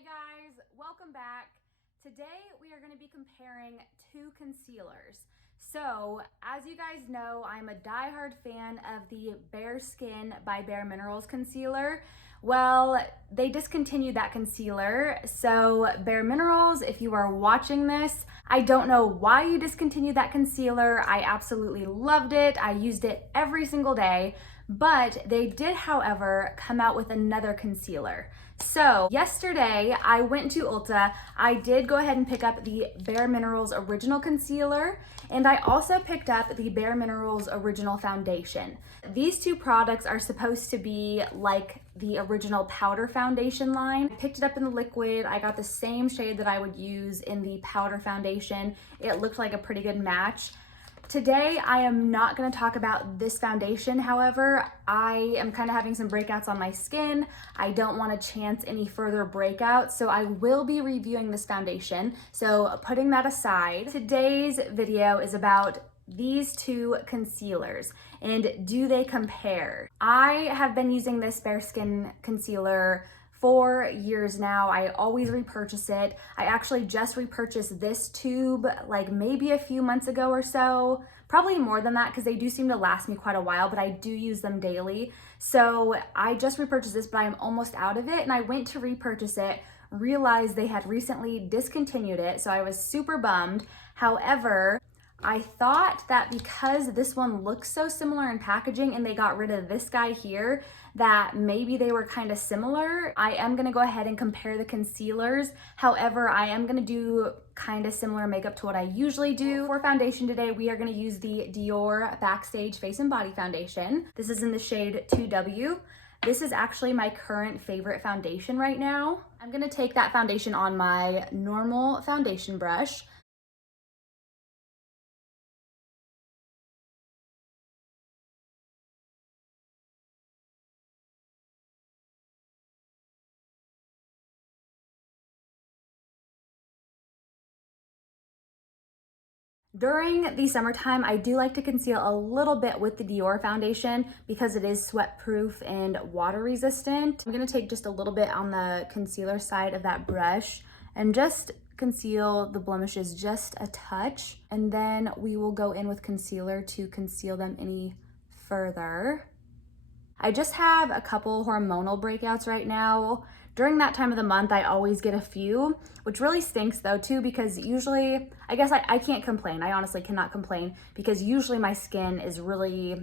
Hey guys, welcome back. Today we are going to be comparing two concealers. So, as you guys know, I'm a diehard fan of the BARESKIN by bareMinerals concealer. Well, they discontinued that concealer. So, bareMinerals, if you are watching this, I don't know why you discontinued that concealer. I absolutely loved it. I used it every single day. But they did, however, come out with another concealer. So yesterday I went to Ulta. I did go ahead and pick up the bareMinerals Original Concealer, and I also picked up the bareMinerals Original Foundation. These two products are supposed to be like the original powder foundation line. I picked it up in the liquid. I got the same shade that I would use in the powder foundation. It looked like a pretty good match. Today, I am not going to talk about this foundation. However, I am kind of having some breakouts on my skin. I don't want to chance any further breakouts, so I will be reviewing this foundation. So putting that aside, today's video is about these two concealers and do they compare? I have been using this BARESKIN concealer for years now. I always repurchase it. I actually just repurchased this tube like maybe a few months ago or so, probably more than that because they do seem to last me quite a while, but I do use them daily. So I just repurchased this, but I'm almost out of it, and I went to repurchase it, realized they had recently discontinued it, so I was super bummed. However, I thought that because this one looks so similar in packaging and they got rid of this guy here, that maybe they were kind of similar. I am gonna go ahead and compare the concealers. However, I am gonna do kind of similar makeup to what I usually do. For foundation today, we are gonna use the Dior Backstage Face and Body Foundation. This is in the shade 2W. This is actually my current favorite foundation right now. I'm gonna take that foundation on my normal foundation brush. During the summertime, I do like to conceal a little bit with the Dior foundation because it is sweat proof and water resistant. I'm gonna take just a little bit on the concealer side of that brush and just conceal the blemishes just a touch. And then we will go in with concealer to conceal them any further. I just have a couple hormonal breakouts right now. During that time of the month, I always get a few, which really stinks though too, because usually, I guess I can't complain. I honestly cannot complain because usually my skin is really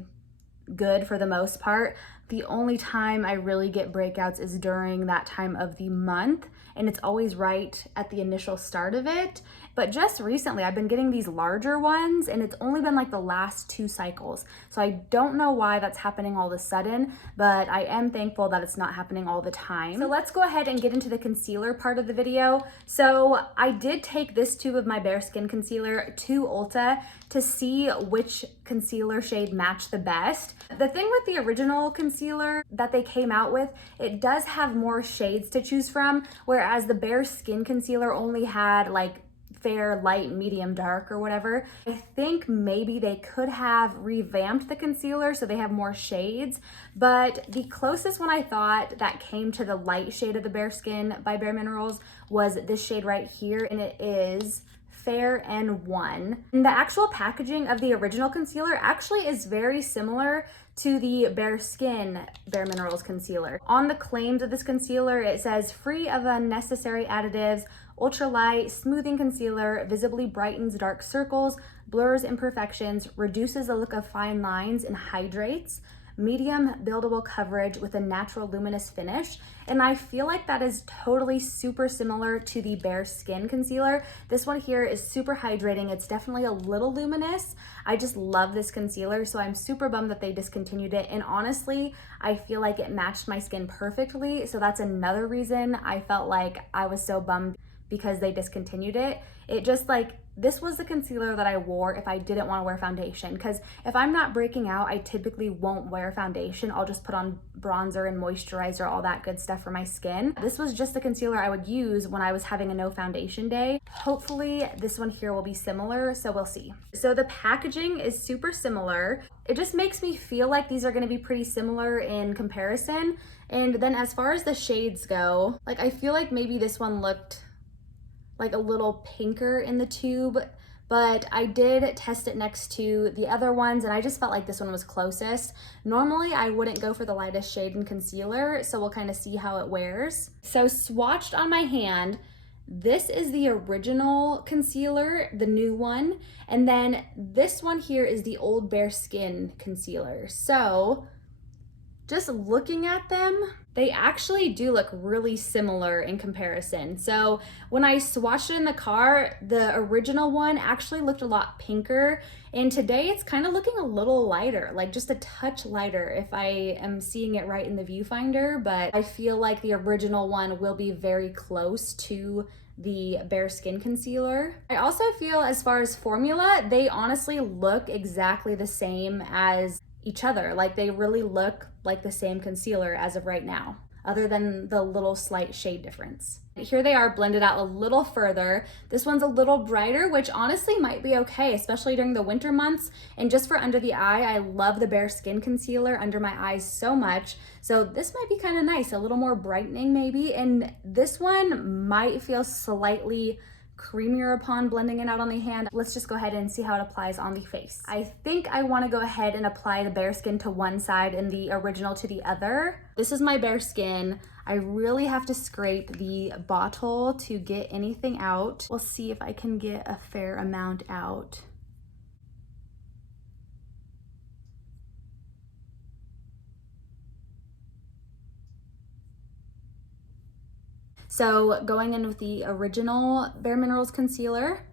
good for the most part. The only time I really get breakouts is during that time of the month, and it's always right at the initial start of it. But just recently, I've been getting these larger ones, and it's only been like the last 2 cycles. So I don't know why that's happening all of a sudden, but I am thankful that it's not happening all the time. So let's go ahead and get into the concealer part of the video. So I did take this tube of my BARESKIN concealer to Ulta to see which concealer shade matched the best. The thing with the original concealer that they came out with, it does have more shades to choose from, whereas the BARESKIN concealer only had like fair, light, medium, dark, or whatever. I think maybe they could have revamped the concealer so they have more shades, but the closest one I thought that came to the light shade of the BARESKIN by bareMinerals was this shade right here, and it is Fair N1. And the actual packaging of the original concealer actually is very similar to the BARESKIN bareMinerals concealer. On the claims of this concealer, it says free of unnecessary additives, ultralight smoothing concealer, visibly brightens dark circles, blurs imperfections, reduces the look of fine lines, and hydrates. Medium buildable coverage with a natural luminous finish. And I feel like that is totally super similar to the BARESKIN concealer. This one here is super hydrating. It's definitely a little luminous. I just love this concealer, so I'm super bummed that they discontinued it. And honestly, I feel like it matched my skin perfectly. So that's another reason I felt like I was so bummed because they discontinued it. It just like, this was the concealer that I wore if I didn't want to wear foundation, because if I'm not breaking out, I typically won't wear foundation. I'll just put on bronzer and moisturizer, all that good stuff for my skin. This was just the concealer I would use when I was having a no foundation day. Hopefully this one here will be similar, so we'll see. So the packaging is super similar. It just makes me feel like these are going to be pretty similar in comparison. And then as far as the shades go, like I feel like maybe this one looked like a little pinker in the tube, but I did test it next to the other ones and I just felt like this one was closest. Normally I wouldn't go for the lightest shade in concealer, so we'll kind of see how it wears. So swatched on my hand, this is the original concealer, the new one, and then this one here is the old BARESKIN concealer. So just looking at them, they actually do look really similar in comparison. So when I swatched it in the car, the original one actually looked a lot pinker, and today it's kind of looking a little lighter, like just a touch lighter if I am seeing it right in the viewfinder, but I feel like the original one will be very close to the BARESKIN concealer. I also feel as far as formula, they honestly look exactly the same as each other. Like they really look like the same concealer as of right now, other than the little slight shade difference. Here they are blended out a little further. This one's a little brighter, which honestly might be okay, especially during the winter months. And just for under the eye, I love the BARESKIN concealer under my eyes so much. So this might be kind of nice, a little more brightening maybe. And this one might feel slightly creamier upon blending it out on the hand. Let's just go ahead and see how it applies on the face. I think I want to go ahead and apply the BARESKIN to one side and the original to the other. This is my BARESKIN. I really have to scrape the bottle to get anything out. We'll see if I can get a fair amount out. So going in with the original bareMinerals concealer,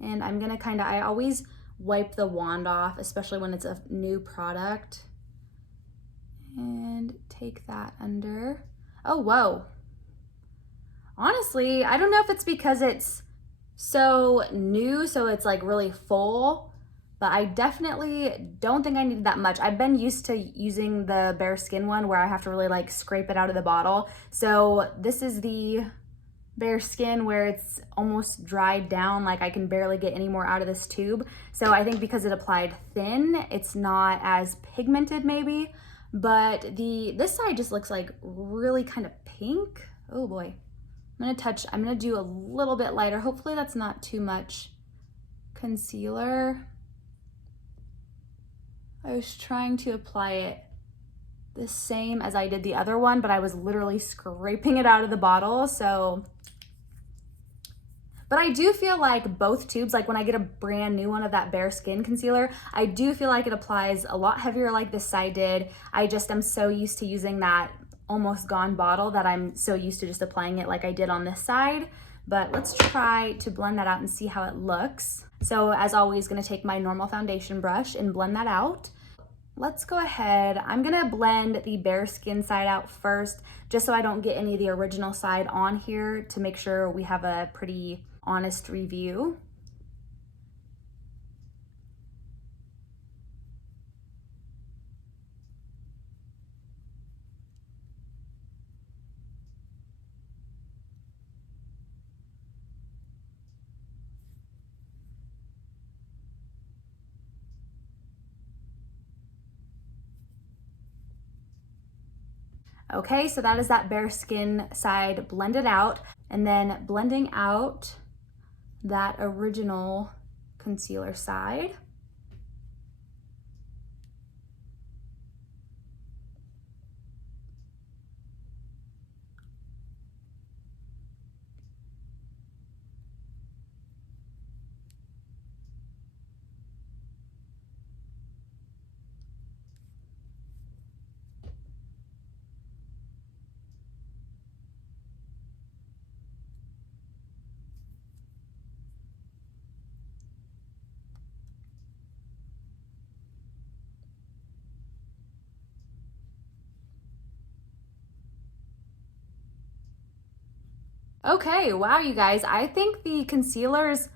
and I'm gonna I always wipe the wand off, especially when it's a new product, and take that under. Oh, whoa. Honestly, I don't know if it's because it's so new, so it's like really full, but I definitely don't think I needed that much. I've been used to using the BARESKIN one where I have to really like scrape it out of the bottle. So this is the BARESKIN where it's almost dried down, like I can barely get any more out of this tube. So I think because it applied thin, it's not as pigmented maybe, but this side just looks like really kind of pink. Oh boy. I'm gonna do a little bit lighter. Hopefully that's not too much concealer. I was trying to apply it the same as I did the other one, but I was literally scraping it out of the bottle, so. But I do feel like both tubes, like when I get a brand new one of that BARESKIN concealer, I do feel like it applies a lot heavier like this side did. I just am so used to using that almost gone bottle that I'm so used to just applying it like I did on this side. But let's try to blend that out and see how it looks. So as always, gonna take my normal foundation brush and blend that out. Let's go ahead. I'm gonna blend the BARESKIN side out first, just so I don't get any of the original side on here, to make sure we have a pretty honest review. Okay, so that is that BARESKIN side blended out, and then blending out that original concealer side. Okay, wow, you guys, I think the concealers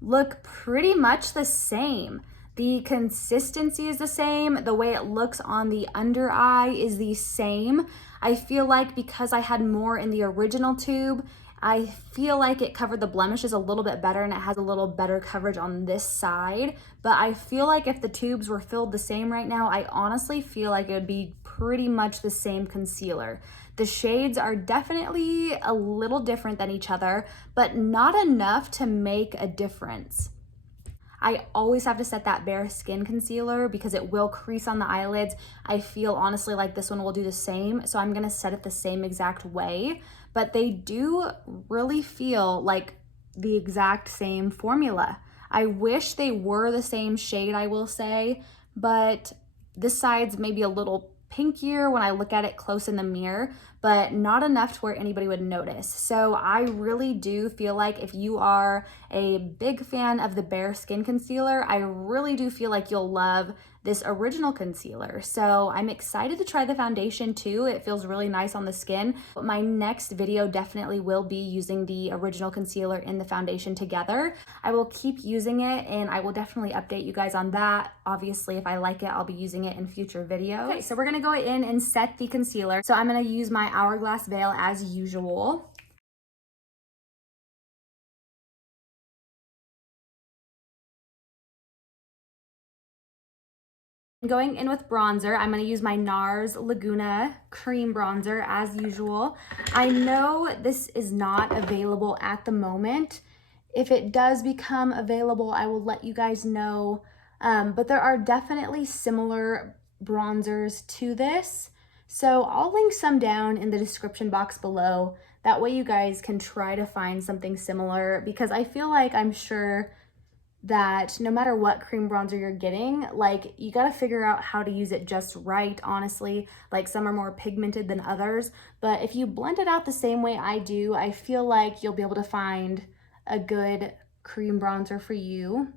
look pretty much the same. The consistency is the same. The way it looks on the under eye is the same. I feel like because I had more in the original tube, I feel like it covered the blemishes a little bit better and it has a little better coverage on this side. But I feel like if the tubes were filled the same right now, I honestly feel like it would be pretty much the same concealer. The shades are definitely a little different than each other, but not enough to make a difference. I always have to set that Bare Skin Concealer because it will crease on the eyelids. I feel honestly like this one will do the same, so I'm gonna set it the same exact way, but they do really feel like the exact same formula. I wish they were the same shade, I will say, but this side's maybe a little pinkier when I look at it close in the mirror, but not enough to where anybody would notice. So I really do feel like if you are a big fan of the Bare Skin Concealer, I really do feel like you'll love this original concealer. So I'm excited to try the foundation too. It feels really nice on the skin. But my next video definitely will be using the original concealer and the foundation together. I will keep using it and I will definitely update you guys on that. Obviously, if I like it, I'll be using it in future videos. Okay, so we're gonna go in and set the concealer. So I'm gonna use my Hourglass veil as usual. Going in with bronzer, I'm going to use my NARS Laguna cream bronzer as usual. I know this is not available at the moment. If it does become available, I will let you guys know. But there are definitely similar bronzers to this. So I'll link some down in the description box below. That way you guys can try to find something similar because I feel like I'm sure that no matter what cream bronzer you're getting, like you got to figure out how to use it just right, honestly. Like some are more pigmented than others, but if you blend it out the same way I do, I feel like you'll be able to find a good cream bronzer for you.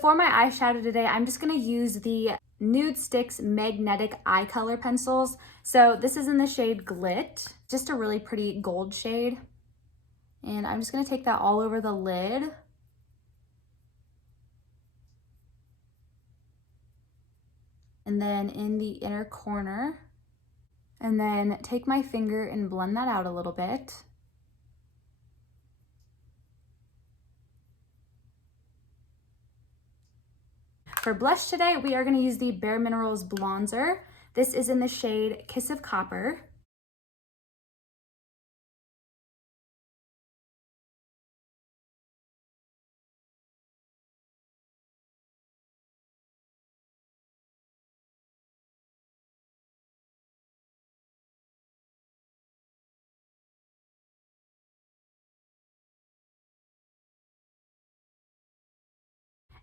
For my eyeshadow today, I'm just going to use the Nude Sticks Magnetic Eye Color Pencils. So this is in the shade Glit, just a really pretty gold shade. And I'm just going to take that all over the lid. And then in the inner corner. And then take my finger and blend that out a little bit. For blush today, we are going to use the bareMinerals Bronzer. This is in the shade Kiss of Copper.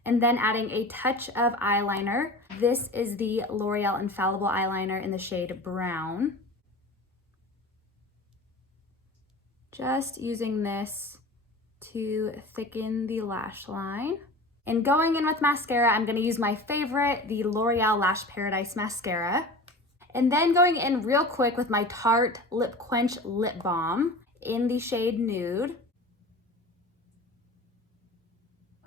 And then adding a touch of eyeliner. This is the L'Oreal Infallible Eyeliner in the shade Brown. Just using this to thicken the lash line. And going in with mascara, I'm gonna use my favorite, the L'Oreal Lash Paradise Mascara. And then going in real quick with my Tarte Lip Quench Lip Balm in the shade Nude.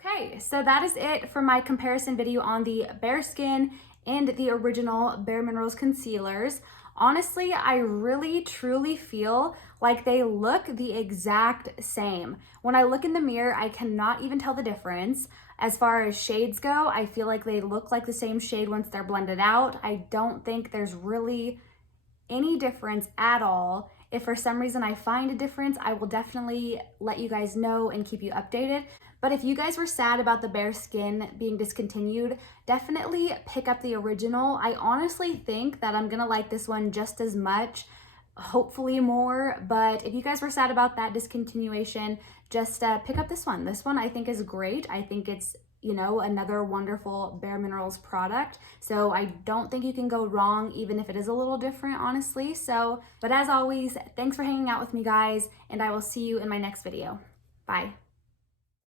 Okay, so that is it for my comparison video on the Bare Skin and the original bareMinerals concealers. Honestly, I really truly feel like they look the exact same. When I look in the mirror, I cannot even tell the difference. As far as shades go, I feel like they look like the same shade once they're blended out. I don't think there's really any difference at all. If for some reason I find a difference, I will definitely let you guys know and keep you updated. But if you guys were sad about the Bare Skin being discontinued, definitely pick up the original. I honestly think that I'm gonna like this one just as much hopefully more. But if you guys were sad about that discontinuation, just pick up this one. This one I think is great. I think it's, you know, another wonderful bareMinerals product. So I don't think you can go wrong, even if it is a little different, honestly. So, but as always, thanks for hanging out with me, guys, and I will see you in my next video. Bye.